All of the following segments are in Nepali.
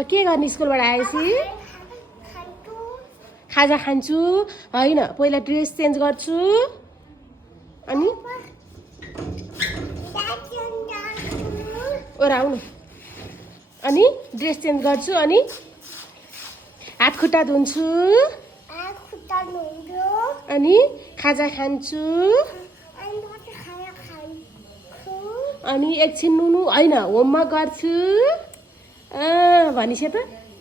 अब के गर्ने स्कुलबाट आएपछि खाजा खान्छु होइन पहिला ड्रेस चेन्ज गर्छु अनि ओरा आउनु अनि ड्रेस चेन्ज गर्छु अनि हात खुट्टा धुन्छु अनि खाजा खान्छु अनि एकछिन नुनु होइन होमवर्क गर्छु भनिस् त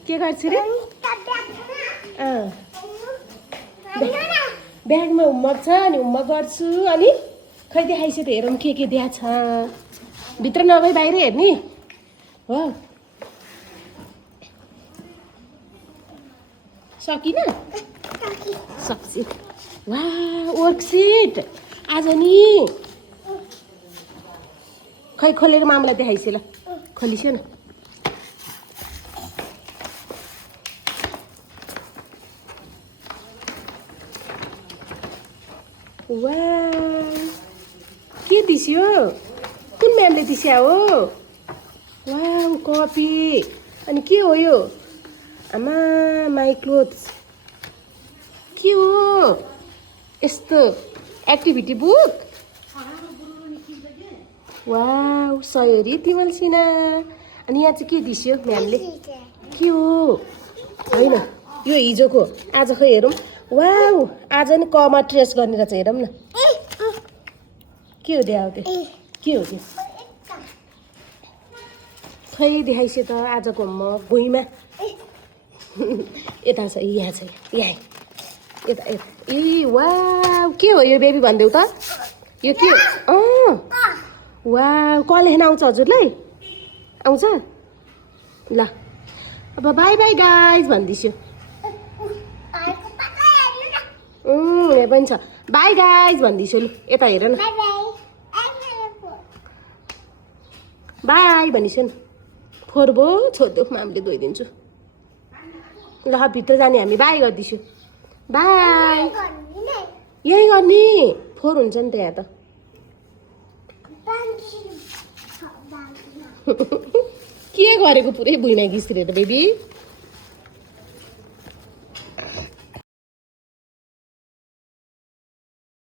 के गर्छु रे ब्यागमा होमवर्क छ अनि होमवर्क गर्छु अनि खै देखाइस त हेरौँ के देखाएको छ भित्र नभई बाहिर हेर्ने हो सकिन सक्छु वा वर्कसिट आज नि खै खोलेर मामलाई देखाइस ल खोलिस्यो न वा के दिस्यो कुन म्यामले दिस्या हो वा कपी अनि के हो यो आमा माई क्लोथ्स के हो यस्तो एक्टिभिटी बुक वा सयरी तिमल्सिना अनि यहाँ चाहिँ के दिस्यो म्यामले के हो होइन यो हिजोको आज खै हेरौँ वा आज नि कमा ट्रेस गर्ने रहेछ हेरौँ न के हो देखाउ त्यो के हो त्यो खै देखाइसे त आजको म भुइँमा यता छ यहाँ छ यहाँ यता यता ए वा के हो यो बेबी भनिदेऊ त यो के वा क लेख्न आउँछ हजुरलाई आउँछ ल अब बाई बाई गाइज भनिदिन्छु यहाँ पनि छ बाई गाइज भनिदिन्छु लु यता हेर न बाई भनिसु न फोहोर भयो छोडिदेऊ मामले धोइदिन्छु ल भित्र जाने हामी बाई गरिदिन्छु बाई यही गर्ने फोहोर हुन्छ नि त यहाँ त के गरेको पुरै भुइँमा घिस्रिएर बेबी